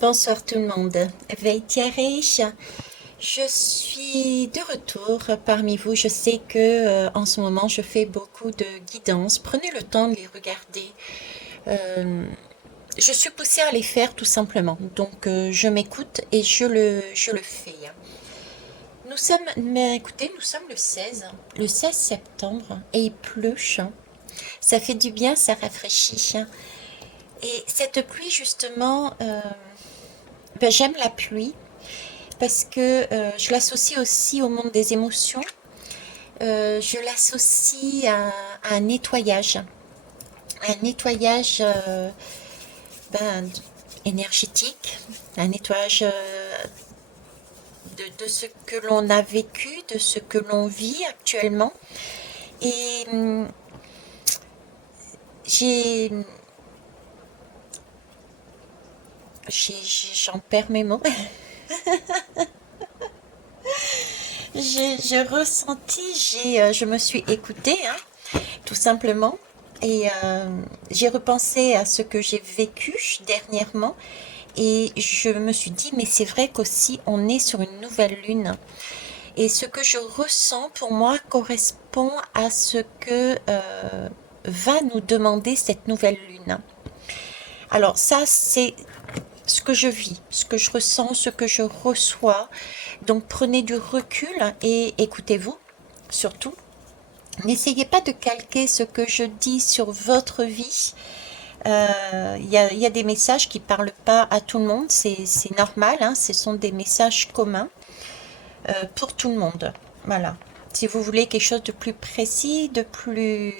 Bonsoir tout le monde. Veitiare, je suis de retour parmi vous. Je sais que en ce moment je fais beaucoup de guidances. Prenez le temps de les regarder. Euh, je suis poussée à les faire tout simplement. Donc je m'écoute et je le fais. Nous sommes, mais écoutez, nous sommes le 16 septembre et il pleut. Ça fait du bien, ça rafraîchit. Et cette pluie justement, ben, j'aime la pluie parce que je l'associe aussi au monde des émotions. Je l'associe à un nettoyage ben, énergétique, un nettoyage de ce que l'on a vécu, de ce que l'on vit actuellement. Et j'ai, j'en perds mes mots. J'ai ressenti, je me suis écoutée, hein, tout simplement. Et j'ai repensé à ce que j'ai vécu dernièrement et je me suis dit, mais c'est vrai qu'aussi on est sur une nouvelle lune. Et ce que je ressens pour moi correspond à ce que va nous demander cette nouvelle lune. Alors ça, c'est ce que je vis, ce que je ressens, ce que je reçois. Donc prenez du recul et écoutez-vous, surtout. N'essayez pas de calquer ce que je dis sur votre vie. Il y a des messages qui ne parlent pas à tout le monde, c'est normal, hein, ce sont des messages communs pour tout le monde. Voilà. Si vous voulez quelque chose de plus précis, de plus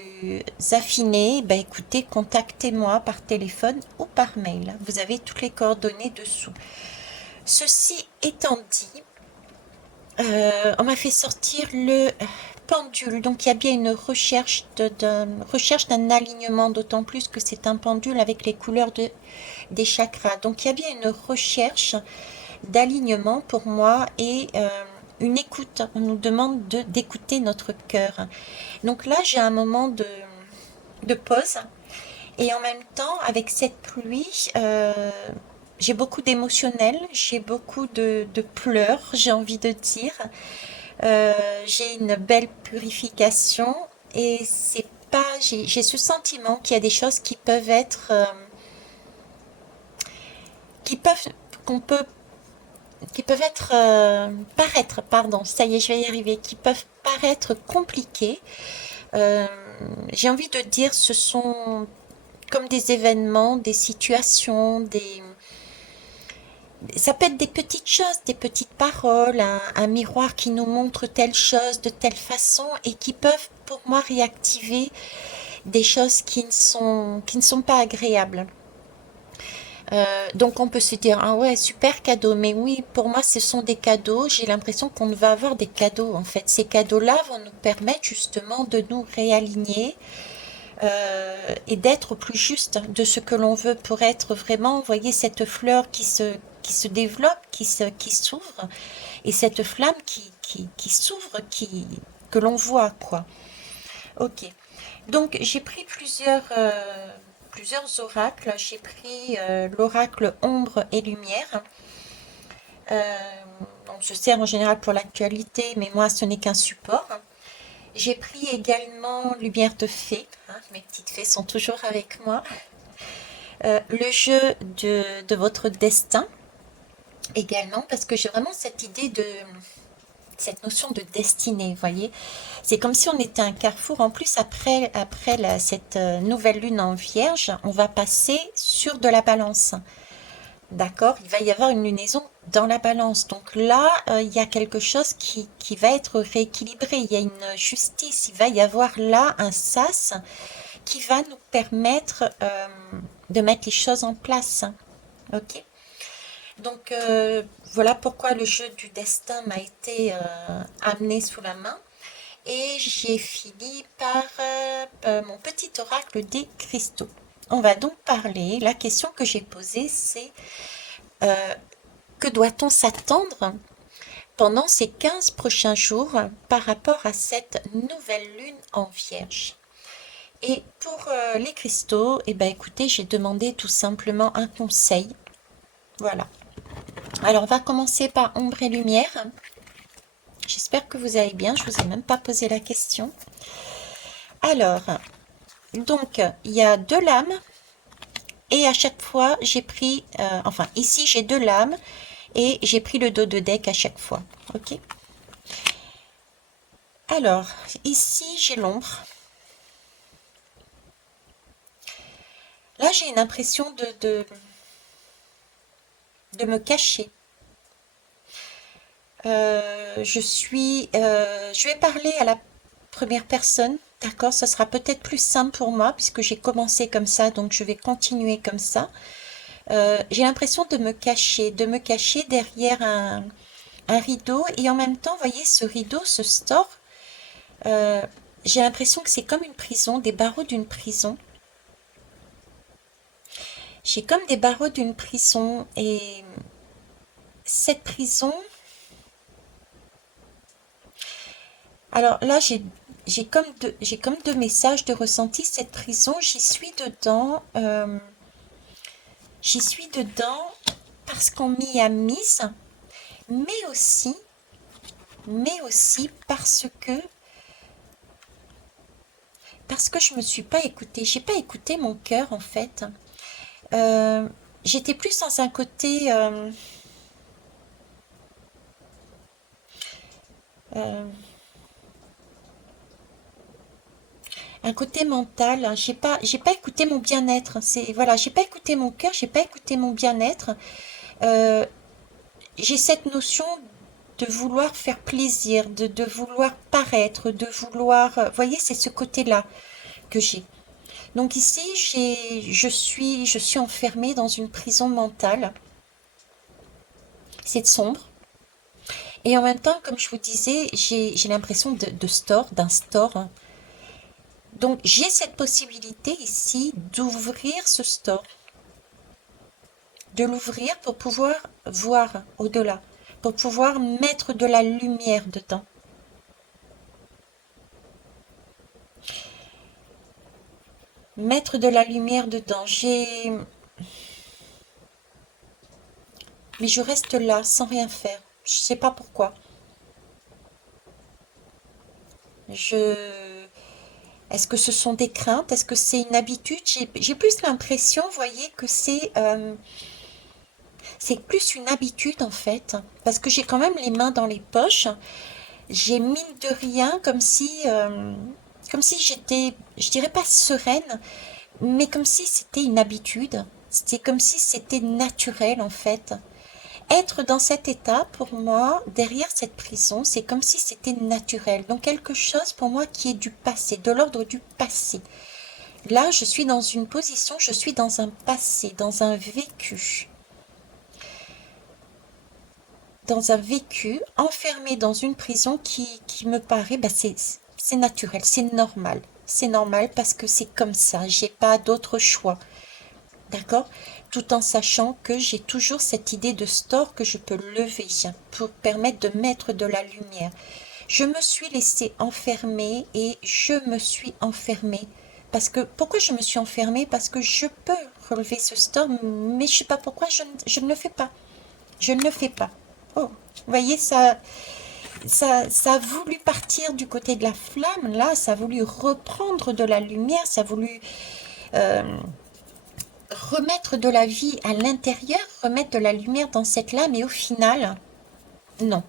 affiné, ben écoutez, contactez-moi par téléphone ou par mail. Vous avez toutes les coordonnées dessous. Ceci étant dit, on m'a fait sortir le pendule. Donc il y a bien une recherche d'un alignement, d'autant plus que c'est un pendule avec les couleurs des chakras. Donc il y a bien une recherche d'alignement pour moi et une écoute. On nous demande d'écouter notre cœur. Donc là, j'ai un moment de pause. Et en même temps, avec cette pluie, j'ai beaucoup d'émotionnel, j'ai beaucoup de pleurs, j'ai envie de dire. J'ai une belle purification et c'est pas, j'ai ce sentiment qu'il y a des choses qui peuvent être, qui peuvent, qu'on peut, qui peuvent être, paraître, pardon, ça y est, je vais y arriver, qui peuvent paraître compliquées. Euh, j'ai envie de dire, ce sont comme des événements, des situations, ça peut être des petites choses, des petites paroles, un miroir qui nous montre telle chose de telle façon et qui peuvent pour moi réactiver des choses qui ne sont pas agréables. Donc on peut se dire, ah ouais, super cadeau, mais oui, pour moi ce sont des cadeaux, j'ai l'impression qu'on va avoir des cadeaux en fait. Ces cadeaux-là vont nous permettre justement de nous réaligner et d'être plus juste de ce que l'on veut pour être vraiment, vous voyez, cette fleur qui se développe, qui s'ouvre, et cette flamme qui s'ouvre, que l'on voit, quoi. Ok. Donc, j'ai pris plusieurs oracles. J'ai pris l'oracle ombre et lumière. Euh, donc, je sers en général pour l'actualité, mais moi, ce n'est qu'un support. J'ai pris également lumière de fée. Hein, mes petites fées sont toujours avec moi. Le jeu de votre destin également, parce que j'ai vraiment cette idée cette notion de destinée, vous voyez. C'est comme si on était un carrefour. En plus, après cette nouvelle lune en vierge, on va passer sur de la balance. D'accord? Il va y avoir une lunaison dans la balance. Donc là, il y a quelque chose qui va être rééquilibré. Il y a une justice. Il va y avoir là un sas qui va nous permettre de mettre les choses en place. Ok? Donc voilà pourquoi le jeu du destin m'a été amené sous la main. Et j'ai fini par mon petit oracle des cristaux. On va donc parler, la question que j'ai posée, c'est euh, que doit-on s'attendre pendant ces 15 prochains jours par rapport à cette nouvelle lune en vierge? Et pour les cristaux, eh ben, écoutez, j'ai demandé tout simplement un conseil Voilà. Alors, on va commencer par ombre et lumière. J'espère que vous allez bien. Je vous ai même pas posé la question. Alors, donc, il y a deux lames. Et à chaque fois, j'ai pris... enfin, ici, j'ai deux lames. Et j'ai pris le dos de deck à chaque fois. Ok. Alors, ici, j'ai l'ombre. Là, j'ai une impression de me cacher. Je vais parler à la première personne, d'accord? Ce sera peut-être plus simple pour moi puisque j'ai commencé comme ça, donc je vais continuer comme ça. J'ai l'impression de me cacher derrière un rideau et en même temps, vous voyez, ce rideau, ce store, euh, j'ai l'impression que c'est comme une prison, des barreaux d'une prison. J'ai comme des barreaux d'une prison et cette prison, alors là, j'ai comme deux messages de ressenti. Cette prison, j'y suis dedans. J'y suis dedans parce qu'on m'y a mise, mais aussi, parce que je me suis pas écoutée. J'ai pas écouté mon cœur en fait. Euh, J'étais plus dans euh, un côté mental. J'ai pas écouté mon bien-être. C'est voilà, j'ai pas écouté mon cœur, j'ai pas écouté mon bien-être. Euh, j'ai cette notion de vouloir faire plaisir, de vouloir paraître, de vouloir... Vous voyez, c'est ce côté-là que j'ai. Donc ici, je suis enfermée dans une prison mentale. C'est sombre. Et en même temps, comme je vous disais, j'ai l'impression d'un store. Donc j'ai cette possibilité ici d'ouvrir ce store, de l'ouvrir pour pouvoir voir au-delà, pour pouvoir mettre de la lumière dedans. Mettre de la lumière dedans. Mais je reste là sans rien faire. Je sais pas pourquoi. Je... Est-ce que ce sont des craintes? Est-ce que c'est une habitude? J'ai plus l'impression, vous voyez, que c'est plus une habitude en fait. Parce que j'ai quand même les mains dans les poches. J'ai mine de rien, comme si j'étais, je dirais pas sereine, mais comme si c'était une habitude. C'était comme si c'était naturel en fait. Être dans cet état, pour moi, derrière cette prison, c'est comme si c'était naturel. Donc quelque chose pour moi qui est du passé, de l'ordre du passé. Là, je suis dans une position, je suis dans un passé, dans un vécu, enfermé dans une prison qui me paraît, bah c'est naturel, c'est normal. C'est normal parce que c'est comme ça, j'ai pas d'autre choix. D'accord? Tout en sachant que j'ai toujours cette idée de store que je peux lever pour permettre de mettre de la lumière. Je me suis laissée enfermer et je me suis enfermée. Parce que, pourquoi je me suis enfermée? Parce que je peux relever ce store, mais je sais pas pourquoi je ne le fais pas. Je ne le fais pas. Oh, vous voyez, ça a voulu partir du côté de la flamme, là, ça a voulu reprendre de la lumière, ça a voulu euh, remettre de la vie à l'intérieur, remettre de la lumière dans cette lame, et au final, non.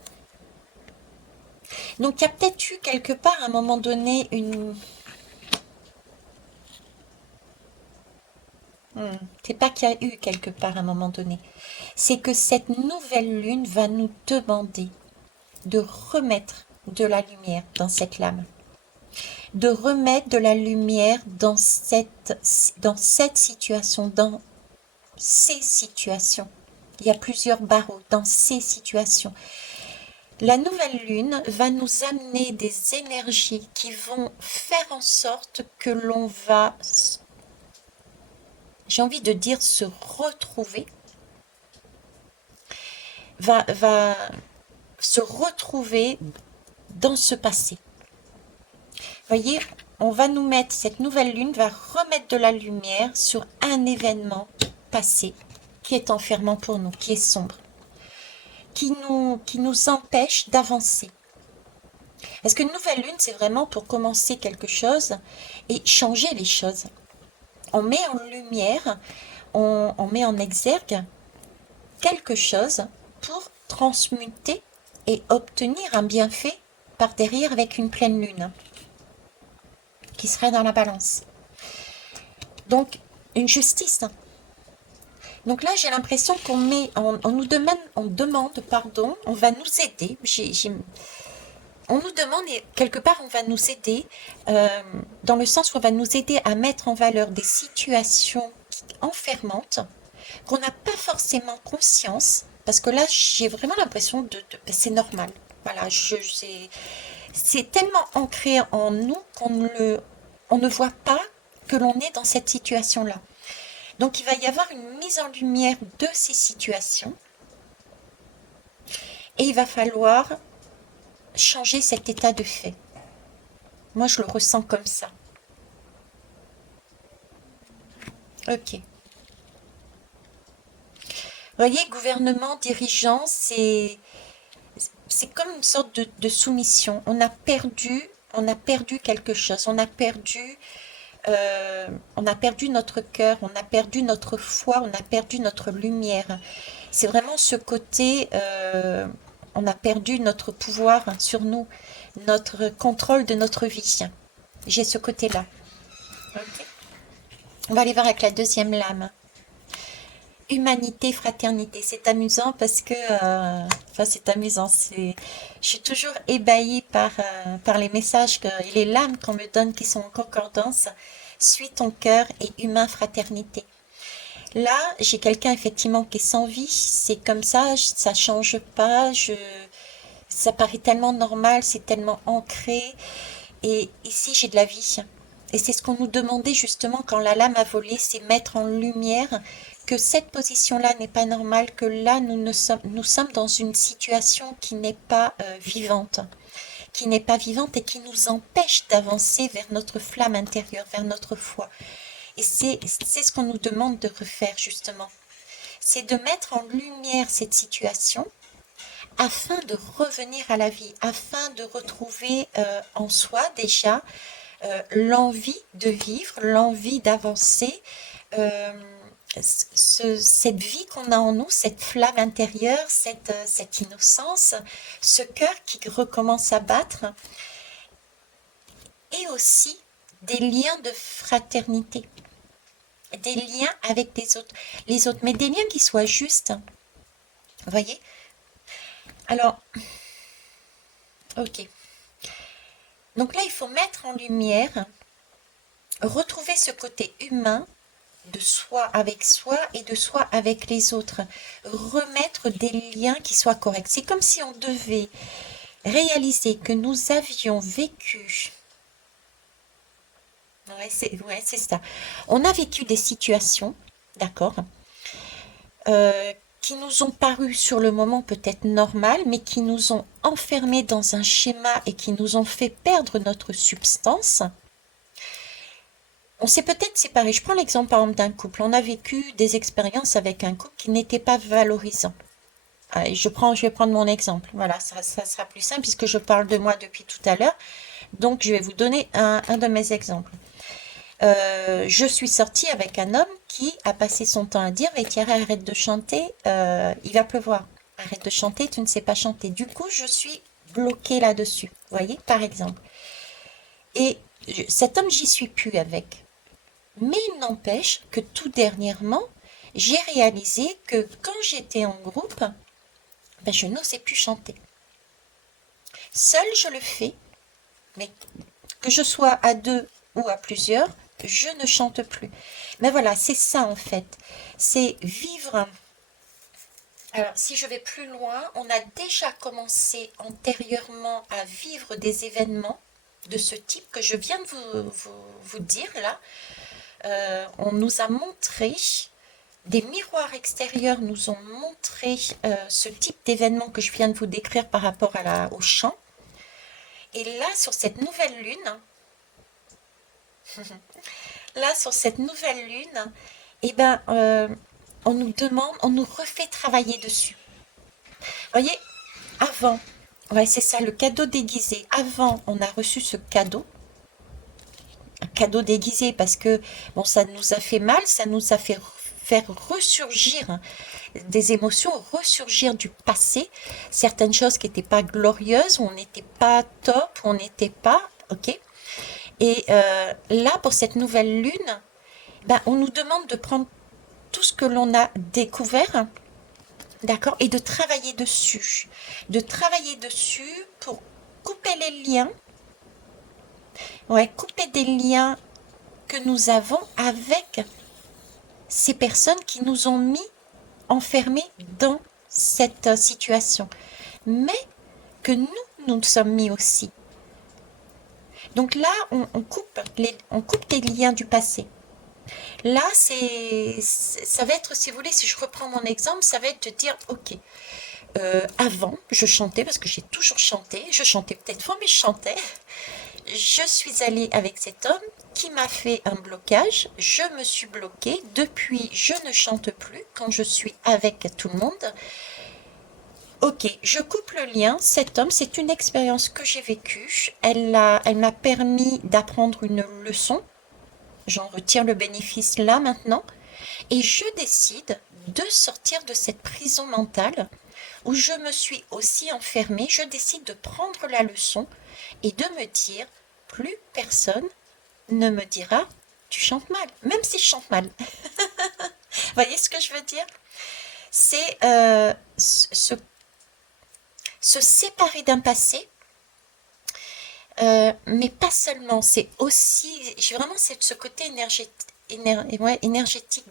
Donc il y a peut-être eu quelque part à un moment donné une... C'est pas qu'il y a eu quelque part à un moment donné. C'est que cette nouvelle lune va nous demander de remettre de la lumière dans cette lame. De remettre de la lumière dans cette situation, dans ces situations. Il y a plusieurs barreaux dans ces situations. La nouvelle lune va nous amener des énergies qui vont faire en sorte que l'on va, j'ai envie de dire, se retrouver, va se retrouver dans ce passé. Voyez, on va nous cette nouvelle lune va remettre de la lumière sur un événement passé qui est enfermant pour nous, qui est sombre, qui nous empêche d'avancer. Parce qu'une nouvelle lune, c'est vraiment pour commencer quelque chose et changer les choses. On met en lumière, on met en exergue quelque chose pour transmuter et obtenir un bienfait par derrière avec une pleine lune qui serait dans la balance. Donc, une justice. Donc là, j'ai l'impression qu'on met, on nous demande, on va nous aider. On nous demande, et quelque part, on va nous aider, dans le sens où on va nous aider à mettre en valeur des situations enfermantes qu'on n'a pas forcément conscience, parce que là, j'ai vraiment l'impression c'est normal. Voilà, c'est tellement ancré en nous on ne voit pas que l'on est dans cette situation-là. Donc, il va y avoir une mise en lumière de ces situations et il va falloir changer cet état de fait. Moi, je le ressens comme ça. Ok. Vous voyez, gouvernement, dirigeant, c'est comme une sorte de soumission. On a perdu quelque chose. On a perdu notre cœur, on a perdu notre foi, on a perdu notre lumière. C'est vraiment ce côté, on a perdu notre pouvoir sur nous, notre contrôle de notre vie. J'ai ce côté-là. Ok. On va aller voir avec la deuxième lame. Humanité, fraternité. C'est amusant parce que, enfin c'est amusant. Je suis toujours ébahie par les messages et les lames qu'on me donne qui sont en concordance. Suis ton cœur et humain, fraternité. Là, j'ai quelqu'un effectivement qui est sans vie. C'est comme ça change pas. Ça paraît tellement normal, c'est tellement ancré. Et ici, j'ai de la vie. Et c'est ce qu'on nous demandait justement quand la lame a volé, c'est mettre en lumière que cette position-là n'est pas normale, que là, nous sommes dans une situation qui n'est pas vivante, et qui nous empêche d'avancer vers notre flamme intérieure, vers notre foi. Et c'est ce qu'on nous demande de refaire justement. C'est de mettre en lumière cette situation afin de revenir à la vie, afin de retrouver en soi déjà l'envie de vivre, l'envie d'avancer, euh, cette vie qu'on a en nous, cette flamme intérieure, cette innocence, ce cœur qui recommence à battre, et aussi des liens de fraternité, des liens avec les autres, mais des liens qui soient justes. Vous voyez? Alors, ok. Donc là, il faut mettre en lumière, retrouver ce côté humain de soi avec soi et de soi avec les autres. Remettre des liens qui soient corrects. C'est comme si on devait réaliser que nous avions vécu. Ouais, c'est ça. On a vécu des situations, d'accord, qui nous ont paru sur le moment peut-être normales, mais qui nous ont enfermés dans un schéma et qui nous ont fait perdre notre substance. On s'est peut-être séparés. Je prends l'exemple par exemple d'un couple. On a vécu des expériences avec un couple qui n'était pas valorisant. Allez, je vais prendre mon exemple. Voilà, ça sera plus simple puisque je parle de moi depuis tout à l'heure. Donc, je vais vous donner un de mes exemples. Je suis sortie avec un homme qui a passé son temps à dire, mais Thierry, arrête de chanter, il va pleuvoir. Arrête de chanter, tu ne sais pas chanter. Du coup, je suis bloquée là-dessus. Vous voyez, par exemple. Et cet homme, j'y suis plus avec. Mais il n'empêche que tout dernièrement, j'ai réalisé que quand j'étais en groupe, ben, je n'osais plus chanter. Seule, je le fais, mais que je sois à deux ou à plusieurs, je ne chante plus. Mais voilà, c'est ça en fait. C'est vivre. Alors, si je vais plus loin, on a déjà commencé antérieurement à vivre des événements de ce type que je viens de vous dire là. On nous a montré, des miroirs extérieurs nous ont montré ce type d'événement que je viens de vous décrire par rapport au chant. Et là, sur cette nouvelle lune, eh ben, on nous demande, on nous refait travailler dessus. Vous voyez, avant, ouais, c'est ça, le cadeau déguisé. Avant, on a reçu ce cadeau, un cadeau déguisé parce que, bon, ça nous a fait mal, ça nous a fait faire ressurgir des émotions, ressurgir du passé, certaines choses qui n'étaient pas glorieuses, où on n'était pas top, où on n'était pas, ok. Et là, pour cette nouvelle lune, ben, on nous demande de prendre tout ce que l'on a découvert, d'accord, et de travailler dessus. De travailler dessus pour couper les liens, ouais, couper des liens que nous avons avec ces personnes qui nous ont mis enfermés dans cette situation, mais que nous sommes mis aussi. Donc là, on coupe les liens du passé. Là, ça va être, si vous voulez, si je reprends mon exemple, ça va être de dire, ok, avant, je chantais, parce que j'ai toujours chanté, je chantais peut-être faux, mais je chantais. Je suis allée avec cet homme qui m'a fait un blocage, je me suis bloquée, depuis je ne chante plus quand je suis avec tout le monde. Ok, je coupe le lien, cet homme, c'est une expérience que j'ai vécue, elle m'a permis d'apprendre une leçon, j'en retire le bénéfice là maintenant, et je décide de sortir de cette prison mentale où je me suis aussi enfermée, je décide de prendre la leçon et de me dire, plus personne ne me dira, tu chantes mal, même si je chante mal. Vous voyez ce que je veux dire? C'est se séparer d'un passé, mais pas seulement, c'est aussi, j'ai vraiment ce côté énergétique,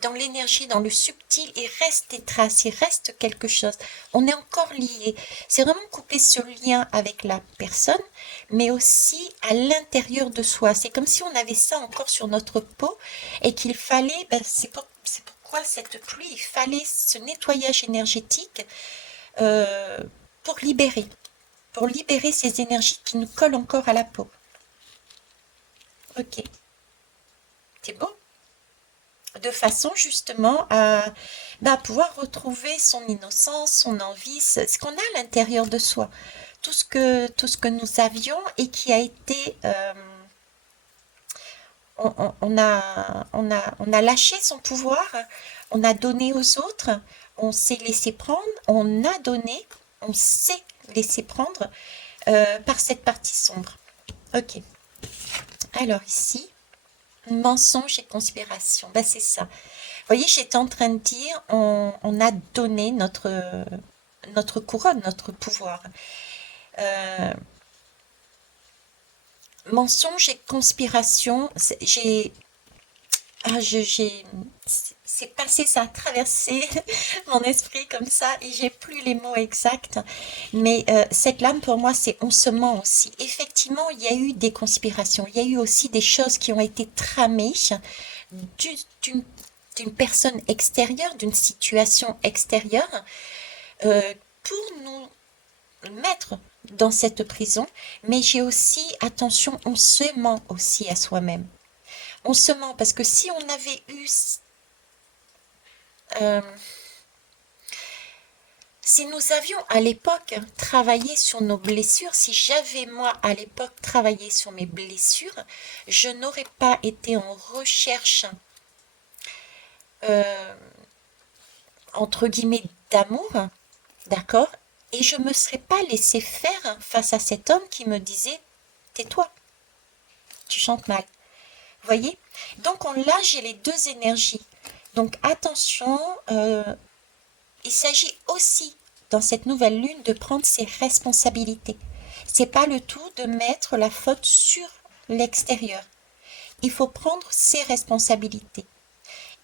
dans l'énergie, dans le subtil, il reste des traces, il reste quelque chose. On est encore lié. C'est vraiment couper ce lien avec la personne, mais aussi à l'intérieur de soi. C'est comme si on avait ça encore sur notre peau et qu'il fallait, ben, c'est pourquoi cette pluie, il fallait ce nettoyage énergétique euh, pour libérer ces énergies qui nous collent encore à la peau. Ok, c'est beau. De façon justement à pouvoir retrouver son innocence, son envie, ce qu'on a à l'intérieur de soi. Tout ce que nous avions et qui a été... on a lâché son pouvoir, on a donné aux autres, on s'est laissé prendre, on a donné, on s'est laissé prendre par cette partie sombre. Ok. Alors ici, mensonge et conspiration. Ben c'est ça. Vous voyez, j'étais en train de dire, on a donné notre couronne, notre pouvoir. Euh, mensonge et conspiration, c'est passé, ça a traversé mon esprit comme ça et j'ai plus les mots exacts. Mais cette lame, pour moi, c'est on se ment aussi. Effectivement, il y a eu des conspirations, il y a eu aussi des choses qui ont été tramées d'une d'une personne extérieure, d'une situation extérieure, pour nous mettre dans cette prison. Mais j'ai aussi, attention, on se ment aussi à soi-même. On se ment parce que si on avait eu euh, si nous avions à l'époque travaillé sur nos blessures, si j'avais moi à l'époque travaillé sur mes blessures, je n'aurais pas été en recherche, euh, entre guillemets, d'amour, d'accord? Et je me serais pas laissé faire face à cet homme qui me disait, tais-toi, tu chantes mal. Vous voyez? Donc là, j'ai les deux énergies. Donc attention, il s'agit aussi dans cette nouvelle lune de prendre ses responsabilités. C'est pas le tout de mettre la faute sur l'extérieur. Il faut prendre ses responsabilités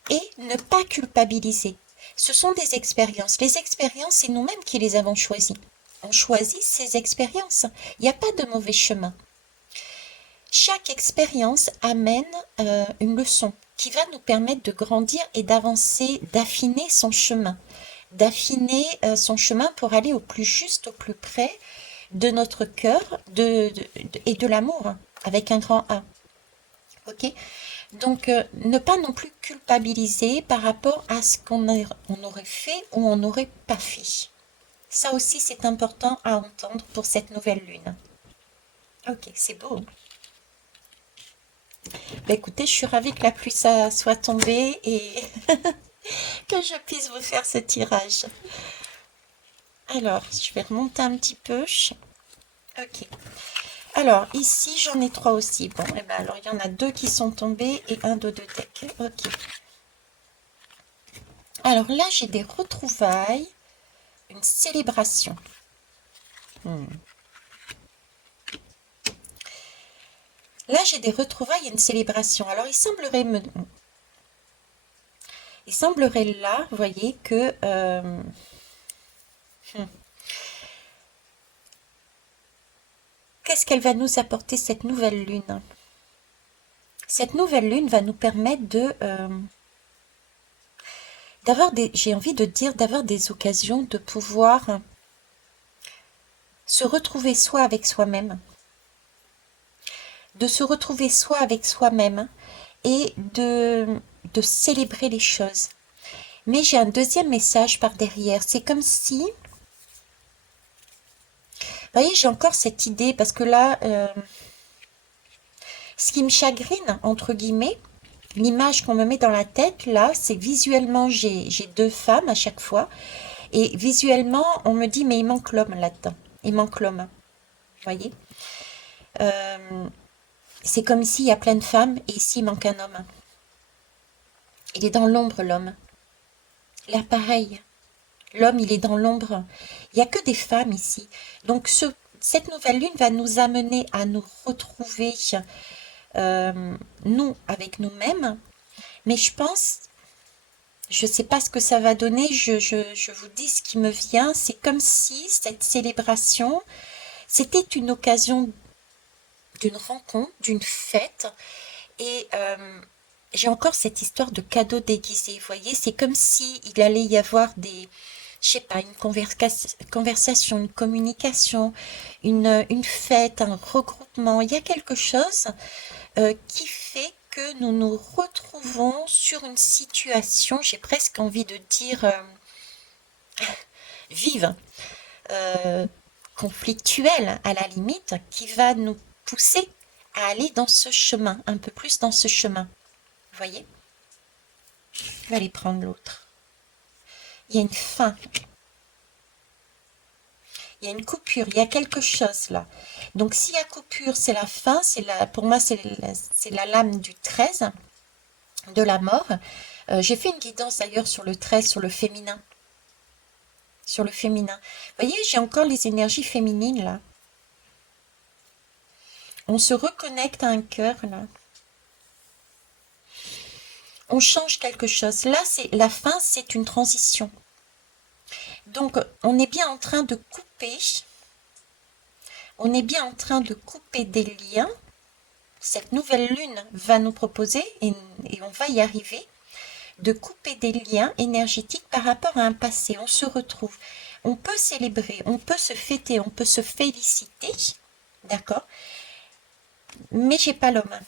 et ne pas culpabiliser. Ce sont des expériences. Les expériences, c'est nous-mêmes qui les avons choisies. On choisit ces expériences. Il n'y a pas de mauvais chemin. Chaque expérience amène une leçon qui va nous permettre de grandir et d'avancer, d'affiner son chemin. Son chemin pour aller au plus juste, au plus près de notre cœur et de l'amour, avec un grand A. Ok? Donc, ne pas non plus culpabiliser par rapport à ce on aurait fait ou on n'aurait pas fait. Ça aussi, c'est important à entendre pour cette nouvelle lune. Ok, c'est beau. Bah, écoutez, je suis ravie que la pluie soit tombée et que je puisse vous faire ce tirage. Alors, je vais remonter un petit peu. Ok. Alors, ici, j'en ai trois aussi. Bon, et ben alors, il y en a deux qui sont tombés et un de deux decks. Ok. Alors là, j'ai des retrouvailles, une célébration. Hmm. Là, j'ai des retrouvailles et une célébration. Alors, il semblerait là, vous voyez, que hmm, qu'est-ce qu'elle va nous apporter cette nouvelle lune? Cette nouvelle lune va nous permettre de j'ai envie de dire, d'avoir des occasions de pouvoir se retrouver soi avec soi-même, de se retrouver soi avec soi-même et de célébrer les choses. Mais j'ai un deuxième message par derrière. C'est comme si, vous voyez, j'ai encore cette idée parce que là, ce qui me chagrine, entre guillemets, l'image qu'on me met dans la tête, là, c'est visuellement, j'ai deux femmes à chaque fois. Et visuellement, on me dit, mais il manque l'homme là-dedans. Il manque l'homme. Vous voyez? Euh, c'est comme ici, il y a plein de femmes et ici, il manque un homme. Il est dans l'ombre, l'homme. Là, pareil. L'homme, il est dans l'ombre. Il n'y a que des femmes ici. Donc, cette nouvelle lune va nous amener à nous retrouver, nous, avec nous-mêmes. Mais je pense, je ne sais pas ce que ça va donner, je vous dis ce qui me vient. C'est comme si cette célébration, c'était une occasion d'une rencontre, d'une fête. Et j'ai encore cette histoire de cadeaux déguisés. Vous voyez, c'est comme si il allait y avoir je sais pas, une conversation, une communication, une fête, un regroupement. Il y a quelque chose qui fait que nous nous retrouvons sur une situation, j'ai presque envie de dire vive, euh, conflictuelle à la limite, qui va nous pousser à aller dans ce chemin, un peu plus dans ce chemin. Vous voyez? Je vais aller prendre l'autre. Il y a une fin. Il y a une coupure, il y a quelque chose là. Donc s'il y a coupure, c'est la fin, pour moi c'est la lame du 13, de la mort. J'ai fait une guidance d'ailleurs sur le 13, sur le féminin. Sur le féminin. Vous voyez, j'ai encore les énergies féminines là. On se reconnecte à un cœur là. On change quelque chose. Là, c'est la fin, c'est une transition. Donc, on est bien en train de couper. On est bien en train de couper des liens. Cette nouvelle lune va nous proposer, et on va y arriver, de couper des liens énergétiques par rapport à un passé. On se retrouve. On peut célébrer, on peut se fêter, on peut se féliciter. D'accord? Mais j'ai pas l'homme.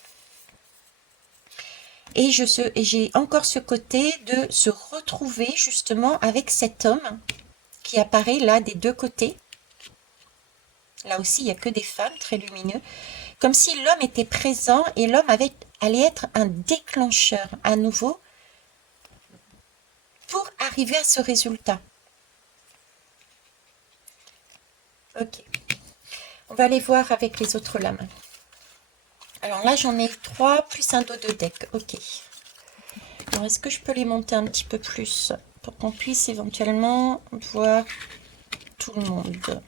Et j'ai encore ce côté de se retrouver justement avec cet homme qui apparaît là des deux côtés. Là aussi, il n'y a que des femmes très lumineux. Comme si l'homme était présent et l'homme allait être un déclencheur à nouveau pour arriver à ce résultat. Ok. On va aller voir avec les autres lames. Alors là, j'en ai 3 plus un dos de deck. Ok. Alors, est-ce que je peux les monter un petit peu plus pour qu'on puisse éventuellement voir tout le monde?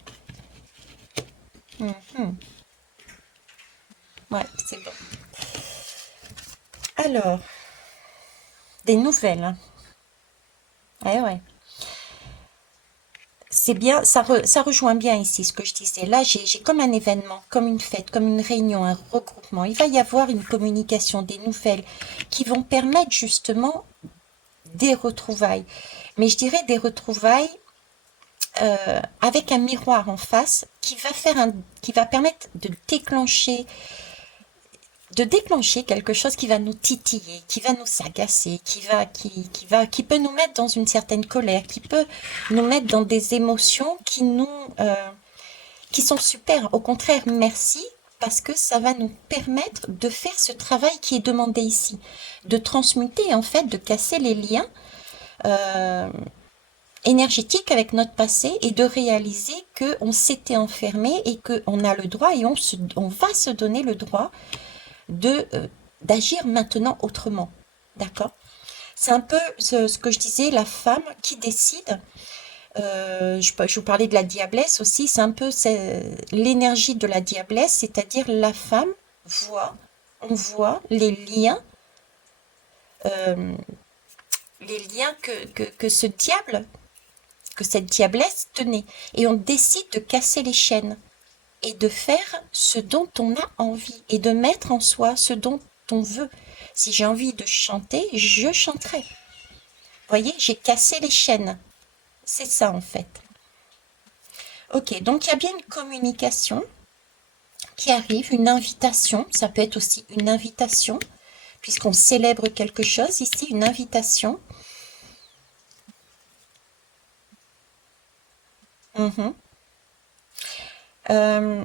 Ouais, c'est bon. Alors, des nouvelles. Hein. Ouais. C'est bien, ça rejoint bien ici ce que je disais. Là, j'ai comme un événement, comme une fête, comme une réunion, un regroupement. Il va y avoir une communication, des nouvelles qui vont permettre justement des retrouvailles. Mais je dirais des retrouvailles avec un miroir en face qui va permettre de déclencher de déclencher quelque chose qui va nous titiller, qui va nous agacer, qui peut nous mettre dans une certaine colère, qui peut nous mettre dans des émotions qui sont super. Au contraire, merci, parce que ça va nous permettre de faire ce travail qui est demandé ici, de transmuter en fait, de casser les liens euh, énergétiques avec notre passé et de réaliser que on s'était enfermé et qu'on a le droit et on va se donner le droit de d'agir maintenant autrement. D'accord? C'est un peu ce que je disais, la femme qui décide. Je vous parlais de la diablesse aussi, c'est un peu l'énergie de la diablesse, c'est-à-dire la femme on voit euh, les liens que ce diable, que cette diablesse tenait. Et on décide de casser les chaînes et de faire ce dont on a envie et de mettre en soi ce dont on veut. Si j'ai envie de chanter, je chanterai. Vous voyez, j'ai cassé les chaînes. C'est ça en fait. Ok, donc il y a bien une communication qui arrive, une invitation. Ça peut être aussi une invitation, puisqu'on célèbre quelque chose. Ici, une invitation. Mhm. Euh,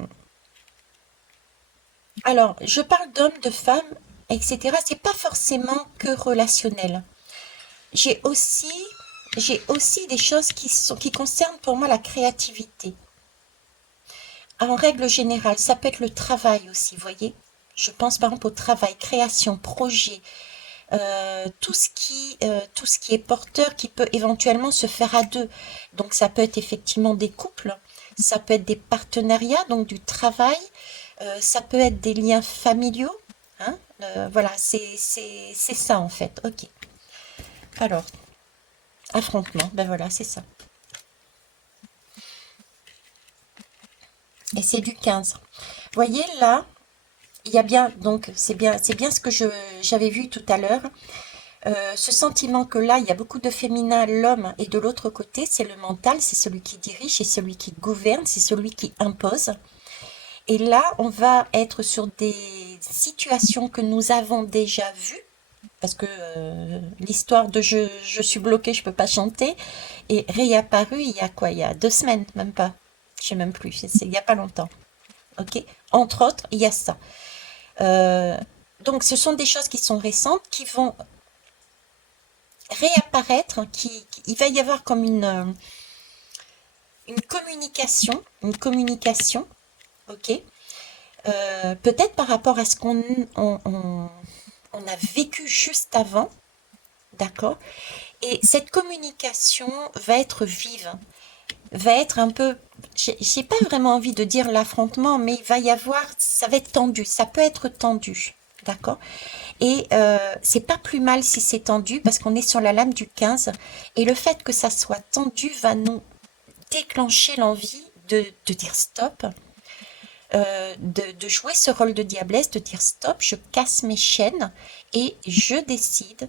alors, je parle d'hommes, de femmes, etc. C'est pas forcément que relationnel. J'ai aussi, j'ai aussi des choses qui concernent pour moi la créativité. En règle générale, ça peut être le travail aussi, vous voyez. Je pense par exemple au travail, création, projet, tout ce qui est porteur, qui peut éventuellement se faire à deux. Donc ça peut être effectivement des couples, ça peut être des partenariats, donc du travail, ça peut être des liens familiaux. Hein, voilà, c'est ça en fait. Ok. Alors, affrontement, ben voilà, c'est ça. Et c'est du 15. Vous voyez là, il y a bien, donc c'est bien ce que j'avais vu tout à l'heure. Ce sentiment que là, il y a beaucoup de féminin, l'homme, et de l'autre côté, c'est le mental, c'est celui qui dirige, c'est celui qui gouverne, c'est celui qui impose. Et là, on va être sur des situations que nous avons déjà vues, parce que l'histoire de je suis bloquée, je peux pas chanter, est réapparue il y a quoi? Il y a 2 semaines, même pas. Je sais même plus, il y a pas longtemps. Ok? Entre autres, il y a ça. Euh, donc, ce sont des choses qui sont récentes, qui vont réapparaître, il va y avoir comme une communication, ok, peut-être par rapport à ce on a vécu juste avant, d'accord, et cette communication va être vive, va être un peu, j'ai pas vraiment envie de dire l'affrontement, mais il va y avoir, ça va être tendu, ça peut être tendu, d'accord. Et c'est pas plus mal si c'est tendu parce qu'on est sur la lame du 15 et le fait que ça soit tendu va nous déclencher l'envie de dire stop, de jouer ce rôle de diablesse, de dire stop, je casse mes chaînes et je décide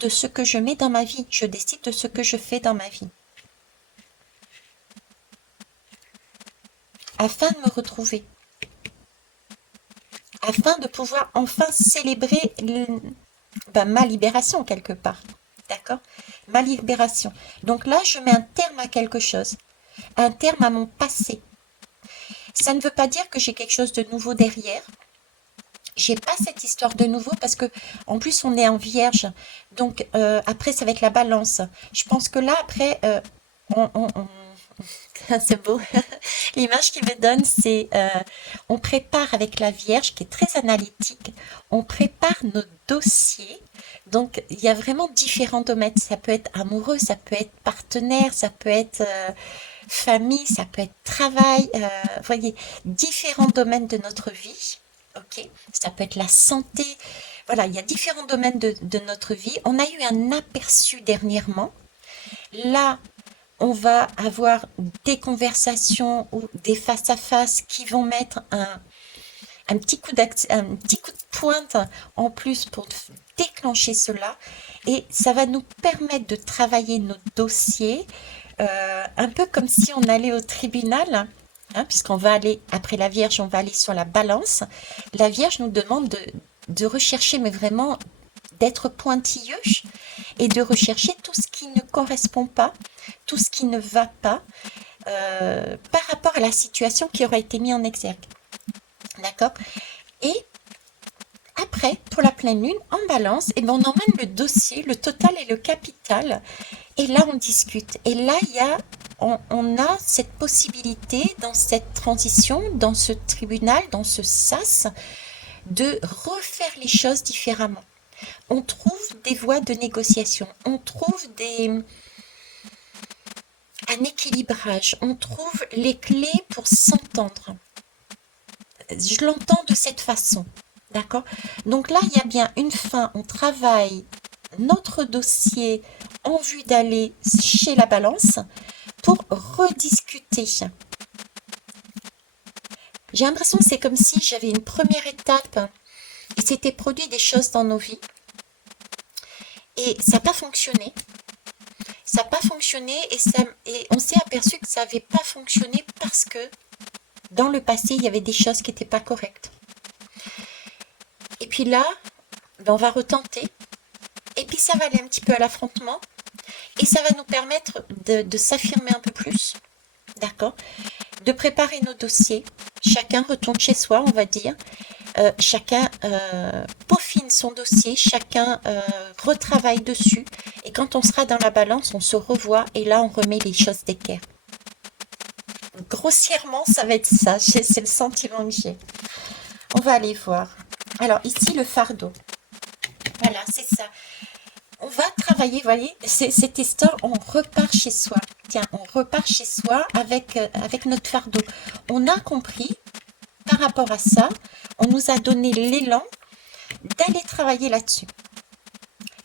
de ce que je mets dans ma vie, je décide de ce que je fais dans ma vie, afin de me retrouver, afin de pouvoir enfin célébrer ma libération quelque part. D'accord? Ma libération. Donc là, je mets un terme à quelque chose, un terme à mon passé. Ça ne veut pas dire que j'ai quelque chose de nouveau derrière. J'ai pas cette histoire de nouveau parce que en plus on est en vierge. Donc après ça va être la balance. Je pense que là après c'est beau. L'image qu'il me donne, c'est on prépare avec la Vierge qui est très analytique, on prépare nos dossiers. Donc, il y a vraiment différents domaines. Ça peut être amoureux, ça peut être partenaire, ça peut être famille, ça peut être travail. Vous voyez, différents domaines de notre vie. Ok, ça peut être la santé. Voilà, il y a différents domaines de notre vie. On a eu un aperçu dernièrement. Là, on va avoir des conversations ou des face-à-face qui vont mettre un petit coup de pointe en plus pour déclencher cela. Et ça va nous permettre de travailler nos dossiers un peu comme si on allait au tribunal. hein, puisqu'on va aller, après la Vierge, on va aller sur la Balance. La Vierge nous demande de rechercher, mais vraiment d'être pointilleux et de rechercher tout ce qui ne correspond pas, tout ce qui ne va pas par rapport à la situation qui aura été mise en exergue. D'accord? Et après, pour la pleine lune, en Balance, et ben on emmène le dossier, le total et le capital. Et là, on discute. Et là, on a cette possibilité dans cette transition, dans ce tribunal, dans ce sas, de refaire les choses différemment. On trouve des voies de négociation, on trouve un équilibrage, on trouve les clés pour s'entendre. Je l'entends de cette façon, d'accord? Donc là, il y a bien une fin, on travaille notre dossier en vue d'aller chez la Balance pour rediscuter. J'ai l'impression que c'est comme si j'avais une première étape. Il s'était produit des choses dans nos vies et ça n'a pas fonctionné. Ça n'a pas fonctionné et on s'est aperçu que ça n'avait pas fonctionné parce que dans le passé, il y avait des choses qui n'étaient pas correctes. Et puis là, on va retenter. Et puis ça va aller un petit peu à l'affrontement. Et ça va nous permettre de s'affirmer un peu plus. D'accord? De préparer nos dossiers. Chacun retourne chez soi, on va dire. Chacun peaufine son dossier. Chacun retravaille dessus. Et quand on sera dans la Balance, on se revoit. Et là, on remet les choses d'équerre. Grossièrement, ça va être ça. C'est le sentiment que j'ai. On va aller voir. Alors, ici, le fardeau. Voilà, c'est ça. On va travailler, vous voyez, cette histoire, on repart chez soi. Tiens, on repart chez soi avec notre fardeau. On a compris, par rapport à ça, on nous a donné l'élan d'aller travailler là-dessus.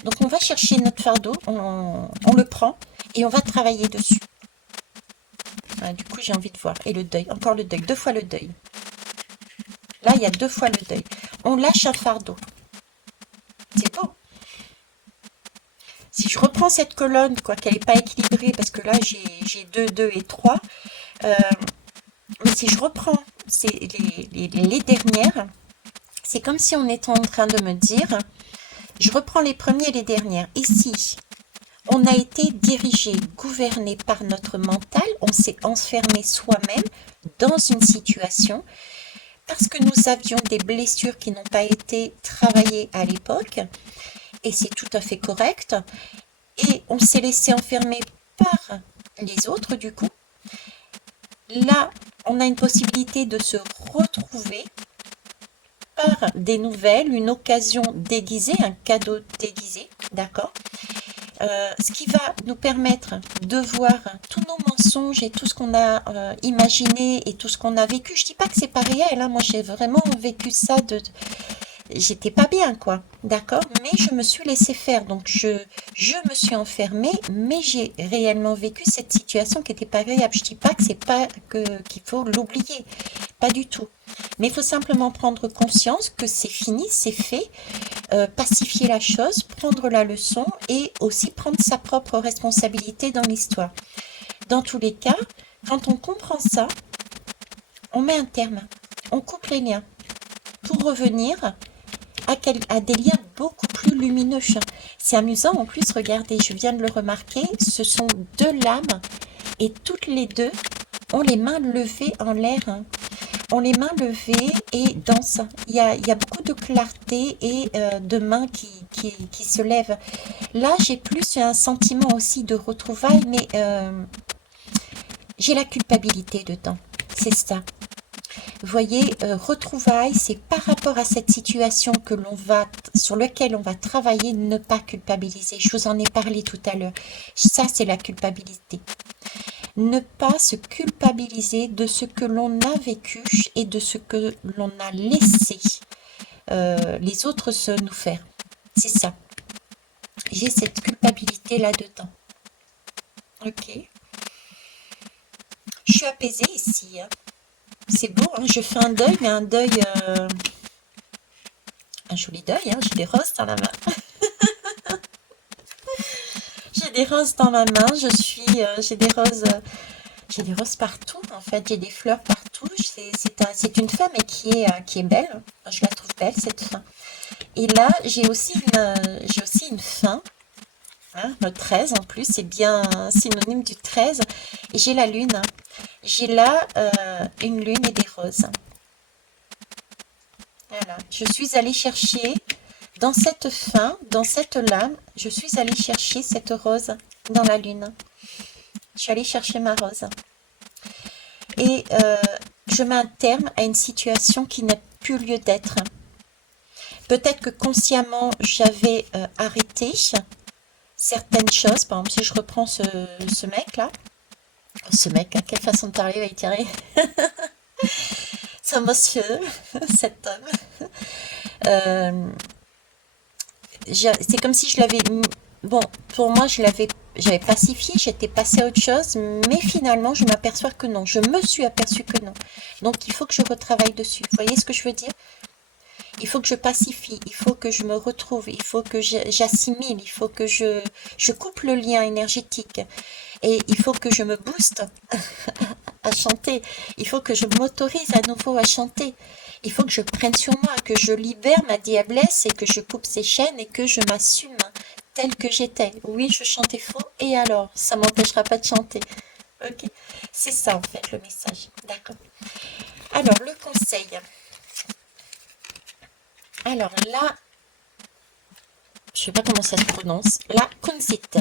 Donc, on va chercher notre fardeau, on le prend et on va travailler dessus. Voilà, du coup, j'ai envie de voir. Et le deuil, encore le deuil, 2 fois le deuil. Là, il y a 2 fois le deuil. On lâche un fardeau. C'est beau. Si je reprends cette colonne, quoi qu'elle n'est pas équilibrée, parce que là, j'ai 2, 2 et 3, mais si je reprends les dernières, c'est comme si on était en train de me dire, je reprends les premiers et les dernières. Ici, on a été dirigé, gouverné par notre mental, on s'est enfermé soi-même dans une situation parce que nous avions des blessures qui n'ont pas été travaillées à l'époque, et c'est tout à fait correct, et on s'est laissé enfermer par les autres du coup. Là, on a une possibilité de se retrouver par des nouvelles, une occasion déguisée, un cadeau déguisé, d'accord? Ce qui va nous permettre de voir tous nos mensonges et tout ce qu'on a imaginé et tout ce qu'on a vécu. Je dis pas que c'est pas réel, hein. Moi j'ai vraiment vécu ça j'étais pas bien, quoi, d'accord? Mais je me suis laissé faire, donc je me suis enfermée, mais j'ai réellement vécu cette situation qui n'était pas agréable. Je dis pas que c'est pas qu'il faut l'oublier, pas du tout. Mais il faut simplement prendre conscience que c'est fini, c'est fait, pacifier la chose, prendre la leçon et aussi prendre sa propre responsabilité dans l'histoire. Dans tous les cas, quand on comprend ça, on met un terme, on coupe les liens pour revenir à des liens beaucoup plus lumineux. C'est amusant en plus, regardez, je viens de le remarquer, ce sont 2 lames et toutes les 2 ont les mains levées en l'air. Ont les mains levées et dansent. Il y a beaucoup de clarté et de mains qui se lèvent. Là, j'ai plus un sentiment aussi de retrouvailles, mais j'ai la culpabilité dedans. C'est ça. Vous voyez, retrouvailles, c'est par rapport à cette situation sur laquelle on va travailler, ne pas culpabiliser. Je vous en ai parlé tout à l'heure. Ça, c'est la culpabilité. Ne pas se culpabiliser de ce que l'on a vécu et de ce que l'on a laissé les autres nous faire. C'est ça. J'ai cette culpabilité là-dedans. Ok. Je suis apaisée ici. Hein. C'est beau, hein. Je fais un deuil, mais un deuil... un joli deuil, hein. J'ai des roses dans la main. J'ai des roses dans ma main, j'ai des roses partout, en fait, j'ai des fleurs partout. touche. C'est une femme et qui est belle. Je la trouve belle, cette femme. Et là, j'ai aussi une fin, hein, le 13 en plus, c'est bien synonyme du 13. Et j'ai la lune. J'ai là une lune et des roses. Voilà. Je suis allée chercher dans cette fin, dans cette lame, je suis allée chercher cette rose dans la lune. Je suis allée chercher ma rose. Et je mets un terme à une situation qui n'a plus lieu d'être. Peut-être que consciemment, j'avais arrêté certaines choses. Par exemple, si je reprends ce mec-là, ce mec, hein, quelle façon de parler, va y tirer. Ce monsieur, cet homme. C'est comme si je l'avais... Bon, pour moi, j'avais pacifié, j'étais passée à autre chose, mais finalement, je m'aperçois que non. Je me suis aperçue que non. Donc, il faut que je retravaille dessus. Vous voyez ce que je veux dire? Il faut que je pacifie, il faut que je me retrouve, il faut que j'assimile, il faut que je coupe le lien énergétique. Et il faut que je me booste à chanter. Il faut que je m'autorise à nouveau à chanter. Il faut que je prenne sur moi, que je libère ma diablesse et que je coupe ses chaînes et que je m'assume telle que j'étais. Oui, je chantais faux, et alors, ça m'empêchera pas de chanter. Ok, c'est ça en fait le message. D'accord. Alors, le conseil. Alors là, je sais pas comment ça se prononce. La Kunzit,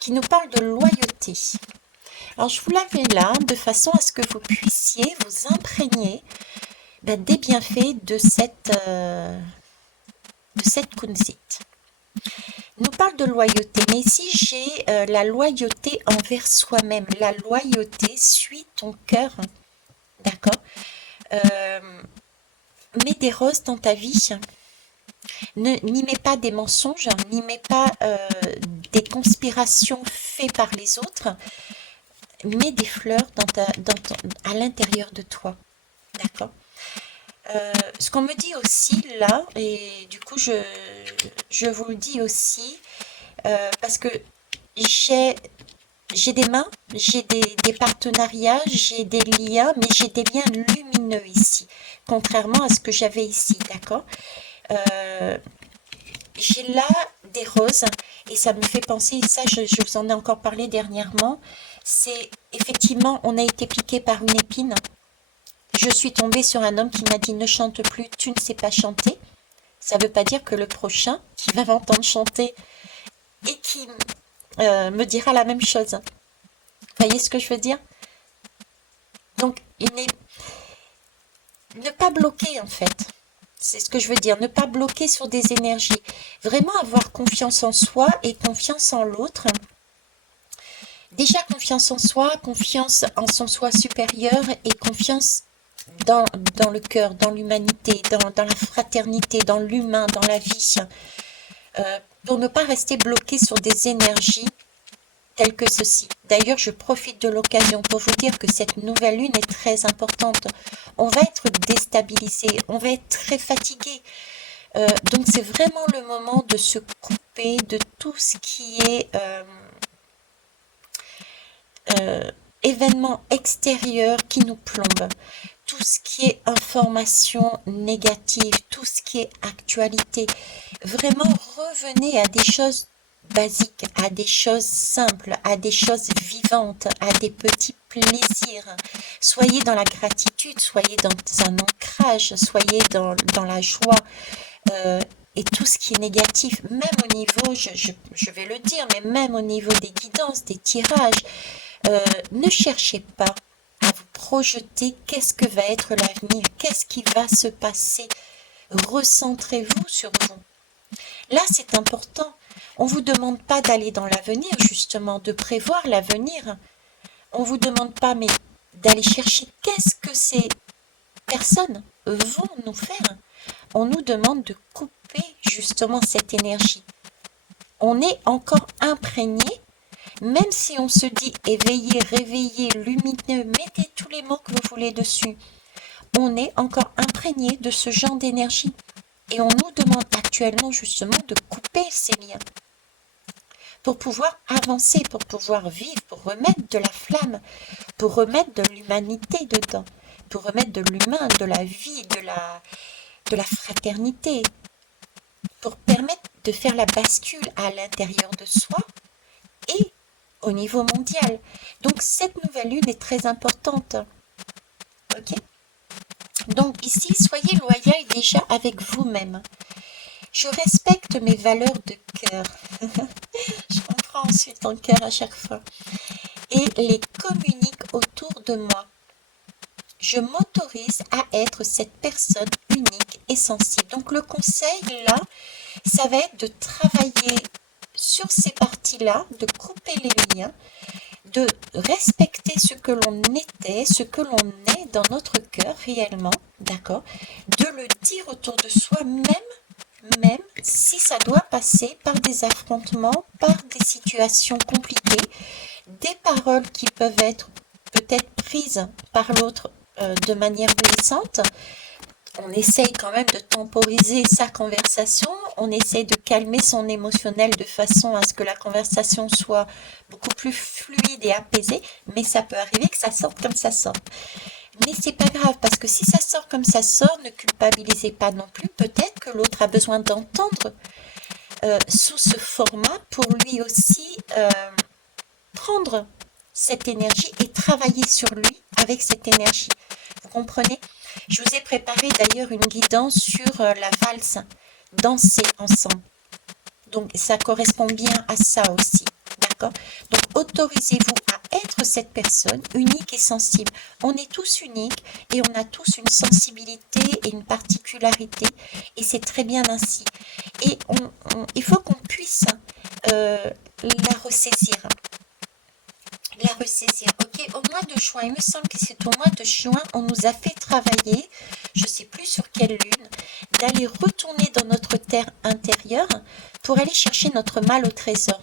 qui nous parle de loyauté. Alors, je vous la mets là, de façon à ce que vous puissiez vous imprégner des bienfaits de cette Kunzit. Nous parle de loyauté, mais ici j'ai la loyauté envers soi-même. La loyauté suit ton cœur, d'accord? Mets des roses dans ta vie. N'y mets pas des mensonges, n'y mets pas des conspirations faites par les autres. Mets des fleurs à l'intérieur de toi, d'accord? Ce qu'on me dit aussi là, et du coup je vous le dis aussi, parce que j'ai des mains, j'ai des partenariats, j'ai des liens, mais j'ai des liens lumineux ici, contrairement à ce que j'avais ici, d'accord? J'ai là des roses, et ça me fait penser, ça je vous en ai encore parlé dernièrement, c'est effectivement, on a été piqué par une épine. Je suis tombée sur un homme qui m'a dit « Ne chante plus, tu ne sais pas chanter ». Ça ne veut pas dire que le prochain qui va m'entendre chanter et qui me dira la même chose. Vous voyez ce que je veux dire? Donc, ne pas bloquer en fait. C'est ce que je veux dire. Ne pas bloquer sur des énergies. Vraiment avoir confiance en soi et confiance en l'autre. Déjà confiance en soi, confiance en son soi supérieur et confiance dans le cœur, dans l'humanité, dans la fraternité, dans l'humain, dans la vie, pour ne pas rester bloqué sur des énergies telles que ceci. D'ailleurs, je profite de l'occasion pour vous dire que cette nouvelle lune est très importante. On va être déstabilisé, on va être très fatigué. Donc, c'est vraiment le moment de se couper de tout ce qui est événements extérieurs qui nous plombent. Tout ce qui est information négative, tout ce qui est actualité. Vraiment, revenez à des choses basiques, à des choses simples, à des choses vivantes, à des petits plaisirs. Soyez dans la gratitude, soyez dans un ancrage, soyez dans la joie. Et tout ce qui est négatif, même au niveau, je vais le dire, mais même au niveau des guidances, des tirages, ne cherchez pas à vous projeter qu'est-ce que va être l'avenir, qu'est-ce qui va se passer. Recentrez-vous sur vous. Là, c'est important. On ne vous demande pas d'aller dans l'avenir, justement, de prévoir l'avenir. On ne vous demande pas, mais d'aller chercher qu'est-ce que ces personnes vont nous faire. On nous demande de couper, justement, cette énergie. On est encore imprégné. Même si on se dit éveillé, réveillé, lumineux, mettez tous les mots que vous voulez dessus, on est encore imprégné de ce genre d'énergie. Et on nous demande actuellement justement de couper ces liens. pour pouvoir avancer, pour pouvoir vivre, pour remettre de la flamme, pour remettre de l'humanité dedans, pour remettre de l'humain, de la vie, de la fraternité, pour permettre de faire la bascule à l'intérieur de soi et au niveau mondial. Donc cette nouvelle lune est très importante. Ok? Donc ici, soyez loyal déjà avec vous-même. Je respecte mes valeurs de cœur. Je comprends ensuite ton cœur à chaque fois. Et les communique autour de moi. Je m'autorise à être cette personne unique et sensible. Donc le conseil là, ça va être de travailler sur ces parties-là, de couper les liens, de respecter ce que l'on était, ce que l'on est dans notre cœur réellement, d'accord? De le dire autour de soi, même si ça doit passer par des affrontements, par des situations compliquées, des paroles qui peuvent être peut-être prises par l'autre de manière blessante. On essaye quand même de temporiser sa conversation, on essaye de calmer son émotionnel de façon à ce que la conversation soit beaucoup plus fluide et apaisée, mais ça peut arriver que ça sorte comme ça sort. Mais c'est pas grave, parce que si ça sort comme ça sort, ne culpabilisez pas non plus, peut-être que l'autre a besoin d'entendre sous ce format pour lui aussi prendre cette énergie et travailler sur lui avec cette énergie. Vous comprenez? Je vous ai préparé d'ailleurs une guidance sur la valse, danser ensemble. Donc ça correspond bien à ça aussi, d'accord? Donc autorisez-vous à être cette personne unique et sensible. On est tous uniques et on a tous une sensibilité et une particularité et c'est très bien ainsi. Et il faut qu'on puisse la ressaisir. Ok, au mois de juin, il me semble que c'est au mois de juin, on nous a fait travailler, je ne sais plus sur quelle lune, d'aller retourner dans notre terre intérieure pour aller chercher notre mal au trésor,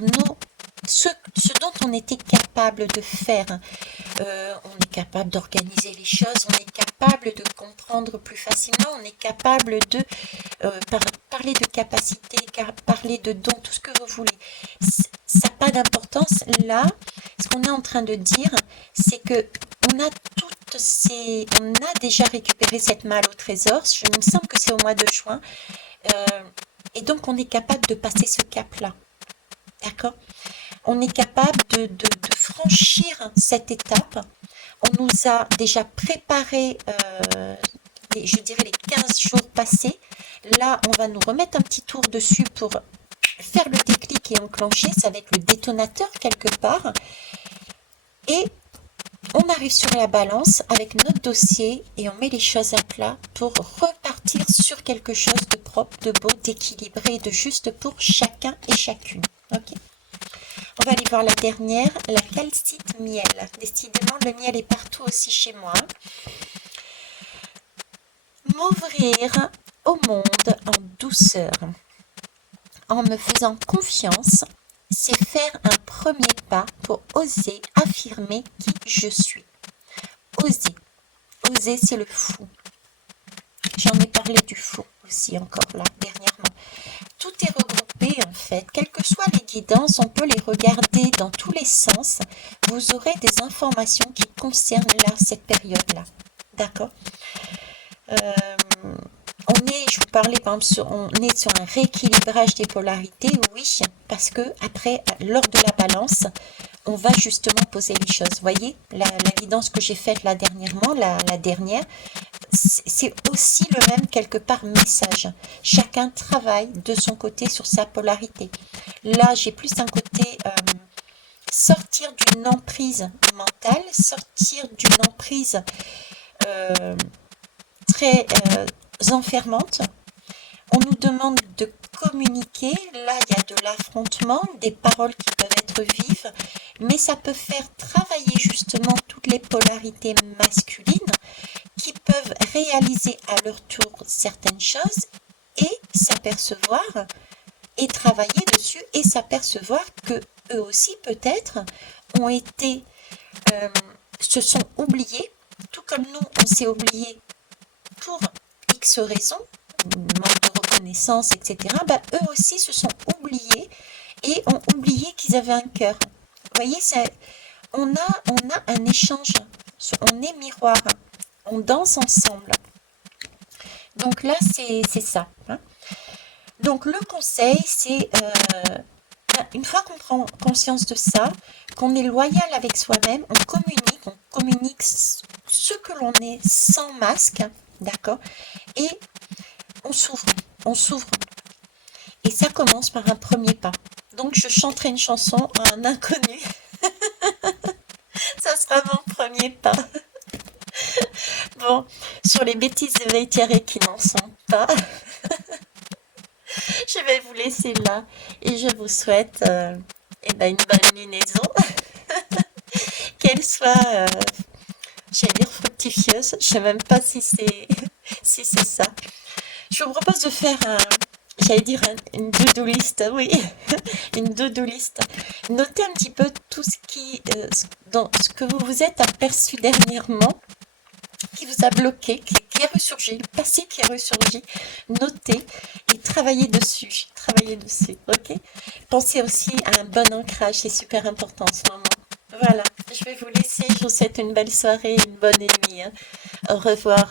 ce dont on était capable de faire. On est capable d'organiser les choses, on est capable de comprendre plus facilement, on est capable de parler de capacité, parler de dons, tout ce que vous voulez. Ça n'a pas d'importance. Là, ce qu'on est en train de dire, c'est que on a déjà récupéré cette malle au trésor. Il me semble que c'est au mois de juin. Et donc, on est capable de passer ce cap-là. D'accord? On est capable de franchir cette étape. On nous a déjà préparé, je dirais, les 15 jours passés. Là, on va nous remettre un petit tour dessus pour faire le déclic et enclencher. Ça va être le détonateur quelque part. Et on arrive sur la balance avec notre dossier et on met les choses à plat pour repartir sur quelque chose de propre, de beau, d'équilibré, de juste pour chacun et chacune. Ok ? On va aller voir la dernière, la calcite miel. Décidément, le miel est partout aussi chez moi. M'ouvrir au monde en douceur, en me faisant confiance, c'est faire un premier pas pour oser affirmer qui je suis. Oser, c'est le fou. J'en ai parlé du fou aussi encore là, dernièrement. Tout est regroupé en fait, quelles que soient les guidances, on peut les regarder dans tous les sens. Vous aurez des informations qui concernent là, cette période-là. D'accord? Je vous parlais par exemple, on est sur un rééquilibrage des polarités, oui, parce que après, lors de la balance, on va justement poser les choses. Vous voyez, la guidance que j'ai faite là dernièrement, la dernière, c'est aussi le même quelque part message. Chacun travaille de son côté sur sa polarité. Là, j'ai plus un côté sortir d'une emprise mentale, sortir d'une emprise très enfermante. On nous demande de communiquer. Là, il y a de l'affrontement, des paroles qui peuvent être vives, mais ça peut faire travailler justement toutes les polarités masculines qui peuvent réaliser à leur tour certaines choses et s'apercevoir et travailler dessus et s'apercevoir que eux aussi peut-être ont été se sont oubliés, tout comme nous on s'est oubliés pour X raisons, manque de reconnaissance, etc. Eux aussi se sont oubliés et ont oublié qu'ils avaient un cœur. Vous voyez, on a un échange, on est miroir, on danse ensemble. Donc là, c'est ça. Hein. Donc le conseil, c'est une fois qu'on prend conscience de ça, qu'on est loyal avec soi-même, on communique ce que l'on est sans masque, d'accord? Et on s'ouvre. Et ça commence par un premier pas. Donc je chanterai une chanson à un inconnu. Ça sera mon premier pas. Bon, sur les bêtises de Thierry qui n'en sont pas, je vais vous laisser là et je vous souhaite une bonne lunaison, qu'elle soit, j'allais dire fructifieuse, je ne sais même pas si c'est si c'est ça. Je vous propose de faire j'allais dire une to-do list, oui, une to-do list. Notez un petit peu tout ce dans ce que vous vous êtes aperçu dernièrement, qui vous a bloqué, qui est ressurgi, le passé qui est ressurgi. Notez et travaillez dessus, ok? Pensez aussi à un bon ancrage, c'est super important en ce moment. Voilà, je vais vous laisser, je vous souhaite une belle soirée, une bonne nuit. Hein. Au revoir.